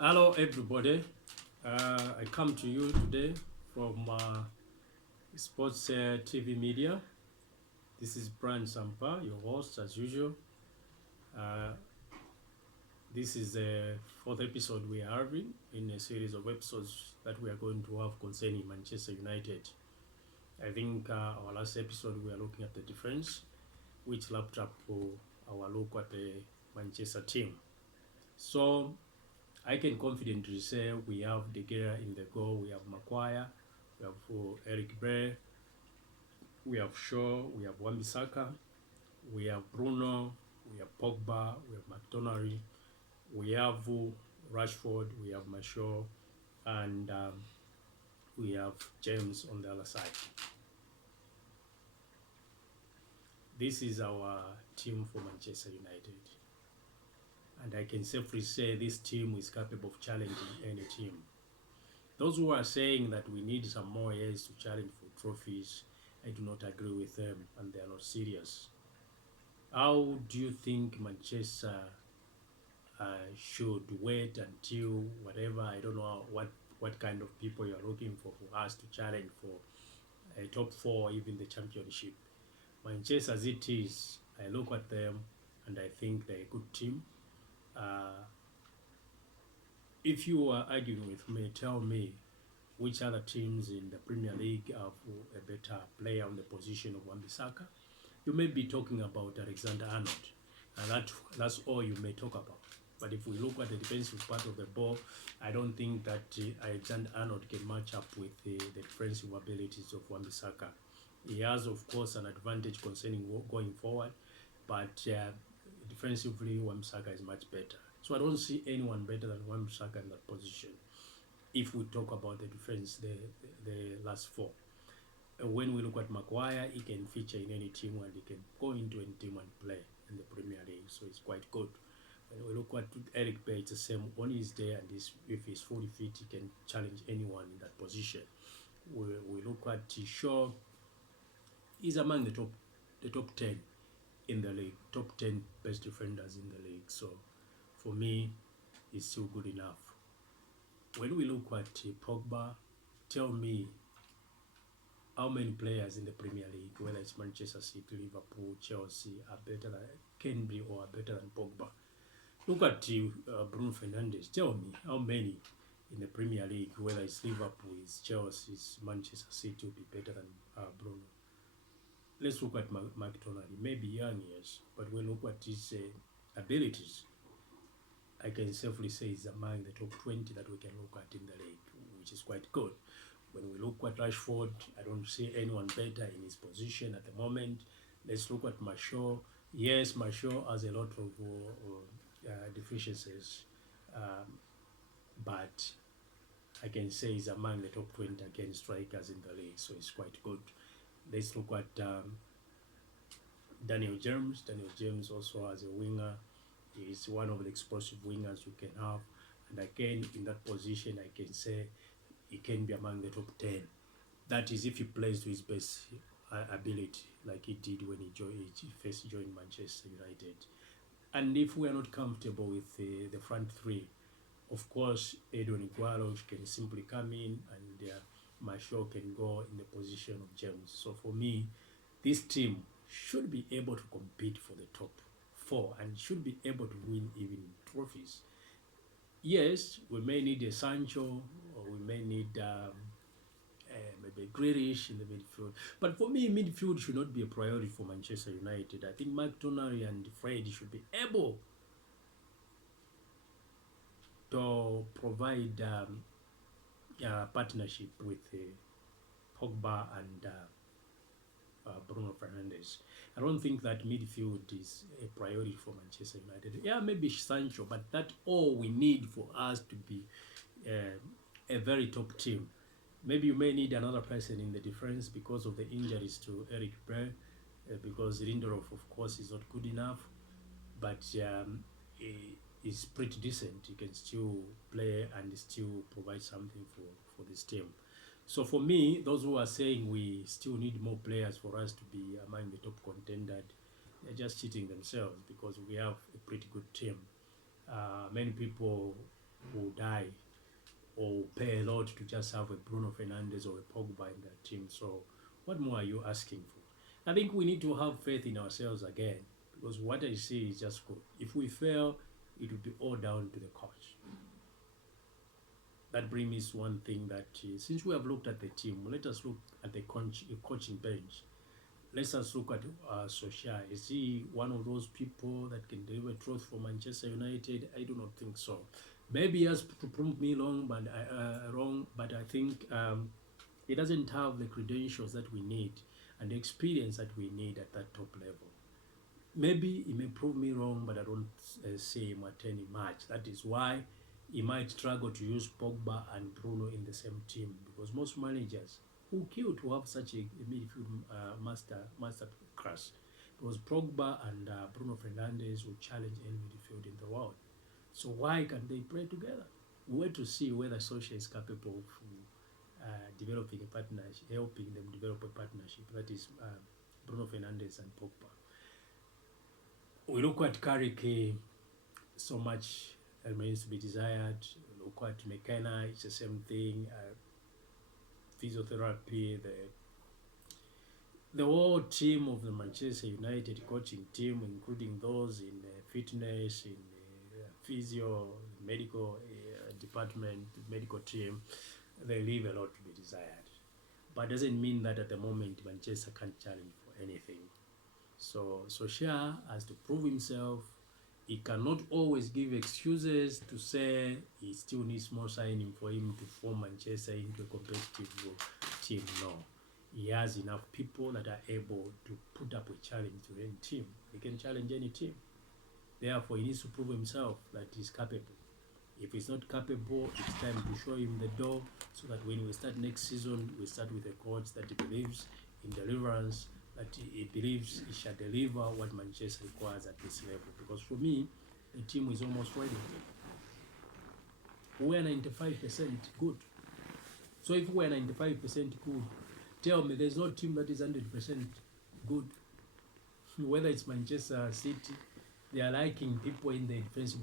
Hello, everybody. I come to you today from Sports TV Media. This is Brian Sampa, your host as usual. Uh, this is the fourth episode we are having in a series of episodes that we are going to have concerning Manchester United. I think our last episode we are looking at the defense, which lapped up our look at the Manchester team. So I can confidently say we have De Gea in the goal, we have Maguire, we have Eric Bray, we have Shaw, we have Wan-Bissaka, we have Bruno, we have Pogba, we have McTominay, we have Rashford, we have Martial, and we have James on the other side. This is our team for Manchester United. And I can safely say this team is capable of challenging any team. Those who are saying that we need some more years to challenge for trophies, I do not agree with them, and they are not serious. How do you think Manchester should wait until whatever, I don't know what kind of people you're looking for us to challenge for a top four, even the championship? Manchester as it is, I look at them and I think they're a good team. If you are arguing with me, tell me which other teams in the Premier League have a better player on the position of Wan-Bissaka. You may be talking about Alexander Arnold, and that's all you may talk about. But if we look at the defensive part of the ball, I don't think that Alexander Arnold can match up with the defensive abilities of Wan-Bissaka. He has, of course, an advantage concerning going forward, but defensively, Wan-Bissaka is much better. So I don't see anyone better than Wan-Bissaka in that position. If we talk about the defense, the last four. When we look at Maguire, he can feature in any team and he can go into any team and play in the Premier League, so it's quite good. When we look at Eric Bailly, it's the same. When he's there and if he's fully fit, he can challenge anyone in that position. We look at Shaw, he's among the top 10 in the league, top 10 best defenders in the league. So for me, it's still good enough. When we look at Pogba, tell me how many players in the Premier League, whether it's Manchester City, Liverpool, Chelsea, are better than can be or are better than Pogba. Look at Bruno Fernandes. Tell me how many in the Premier League, whether it's Liverpool, it's Chelsea, it's Manchester City, will be better than Bruno. Let's look at McTominay. Maybe young, yes, but when we look at his abilities, I can safely say he's among the top 20 that we can look at in the league, which is quite good. When we look at Rashford, I don't see anyone better in his position at the moment. Let's look at Martial. Yes, Martial has a lot of deficiencies, but I can say he's among the top 20 again strikers in the league, so it's quite good. Let's look at Daniel James. Daniel James also as a winger. He's one of the explosive wingers you can have. And again, in that position, I can say he can be among the top 10. That is if he plays to his best ability, like he did when he first joined Manchester United. And if we are not comfortable with the front three, of course, Edon Igualo can simply come in and Martial can go in the position of James. So for me, this team should be able to compete for the top four and should be able to win even trophies. Yes, we may need a Sancho or we may need maybe Grealish in the midfield. But for me, midfield should not be a priority for Manchester United. I think McTominay and Fred should be able to provide partnership with Pogba and Bruno Fernandes. I don't think that midfield is a priority for Manchester United. Yeah, maybe Sancho, but that's all we need for us to be a very top team. Maybe you may need another person in the defense because of the injuries to Eric Bray, because Lindelof, of course, is not good enough, but he's pretty decent. He can still play and still provide something for this team. So for me, those who are saying we still need more players for us to be among the top contenders, they're just cheating themselves because we have a pretty good team. Many people will die or will pay a lot to just have a Bruno Fernandes or a Pogba in their team. So what more are you asking for? I think we need to have faith in ourselves again, because what I see is just good. If we fail, it will be all down to the coach. That brings me to one thing that since we have looked at the team, let us look at the coaching bench. Let us look at Solskjaer. Is he one of those people that can deliver truth for Manchester United? I do not think so. Maybe he has to prove me wrong, but I think he doesn't have the credentials that we need and the experience that we need at that top level. Maybe he may prove me wrong, but I don't see him attaining much. That is why he might struggle to use Pogba and Bruno in the same team, because most managers who kill to have such a midfield master class, because Pogba and Bruno Fernandes will challenge any midfield in the world. So why can't they play together? We wait to see whether Solskjaer is capable of developing a partnership, helping them develop a partnership. That is Bruno Fernandes and Pogba. We look at Carrick, so much remains to be desired. Look at McKenna, it's the same thing. Physiotherapy, the whole team of the Manchester United coaching team, including those in fitness, in physio, medical department, medical team, they leave a lot to be desired. But doesn't mean that at the moment Manchester can't challenge for anything. So Solskjaer has to prove himself. He cannot always give excuses to say he still needs more signing for him to form Manchester into a competitive team. No. He has enough people that are able to put up a challenge to any team. He can challenge any team. Therefore, he needs to prove himself that he's capable. If he's not capable, it's time to show him the door, so that when we start next season, we start with a coach that believes in deliverance, that he believes he shall deliver what Manchester requires at this level. Because for me, the team is almost ready. We're 95% good. So if we're 95% good, tell me there's no team that is 100% good. Whether it's Manchester City, they are liking people in the defense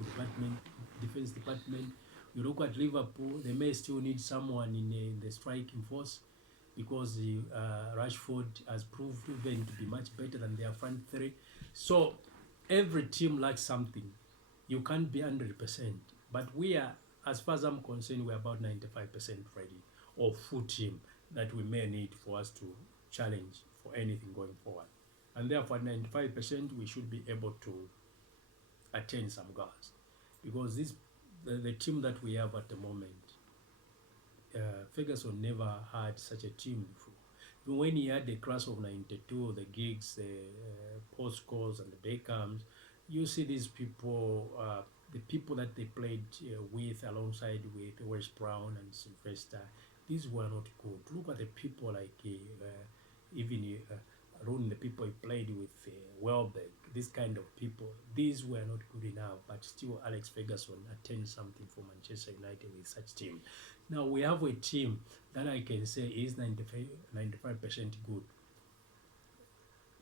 department. You look at Liverpool, they may still need someone in the striking force, because Rashford has proved even to be much better than their front three. So every team lacks something. You can't be 100%. But we are, as far as I'm concerned, we're about 95% ready, or full team that we may need for us to challenge for anything going forward. And therefore, at 95%, we should be able to attain some goals. Because the team that we have at the moment, Ferguson never had such a team before. Even when he had the class of 92, the Giggs, the Paul Scholes and the Beckhams, you see these people, the people that they played with alongside with Wes Brown and Sylvester, these were not good. Look at the people like even Rooney, the people he played with, Welbeck, this kind of people, these were not good enough, but still Alex Ferguson attained something for Manchester United with such team. Now we have a team that I can say is 95% good.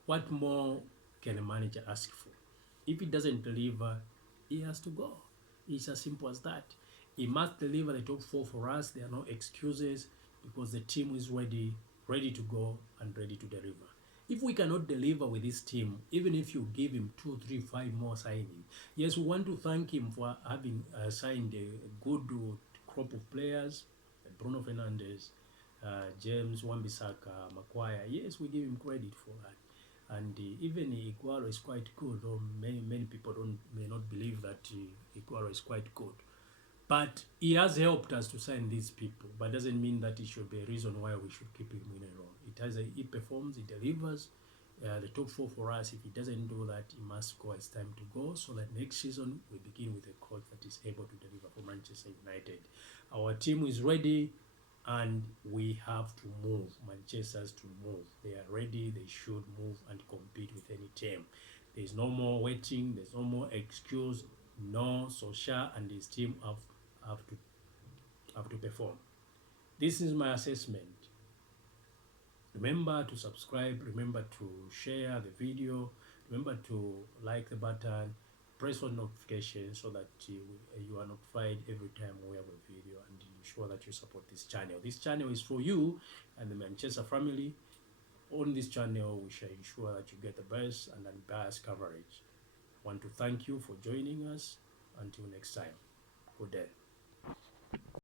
What more can a manager ask for? If he doesn't deliver, he has to go. It's as simple as that. He must deliver the top four for us. There are no excuses, because the team is ready to go and ready to deliver. If we cannot deliver with this team, even if you give him 2, 3, 5 more signing, yes, we want to thank him for having signed a good crop of players, Bruno Fernandes, James Wan-Bissaka, Maguire. Yes, we give him credit for that. And even Iguaro is quite good, though many people may not believe that Iguaro is quite good. But he has helped us to sign these people, but doesn't mean that it should be a reason why we should keep him in a role. He performs, he delivers the top four for us. If he doesn't do that, he must go. It's time to go, so that next season we begin with a coach that is able to deliver for Manchester United. Our team is ready, and we have to move. Manchester's to move. They are ready. They should move and compete with any team. There's no more waiting. There's no more excuse. No, Solskjaer and his team have to perform. This is my assessment. Remember to subscribe. Remember to share the video. Remember to like the button. press on notifications so that you are notified every time we have a video, and ensure that you support this channel. This channel is for you and the Manchester family. On this channel, we shall ensure that you get the best and unbiased coverage. I want to thank you for joining us. Until next time, good day.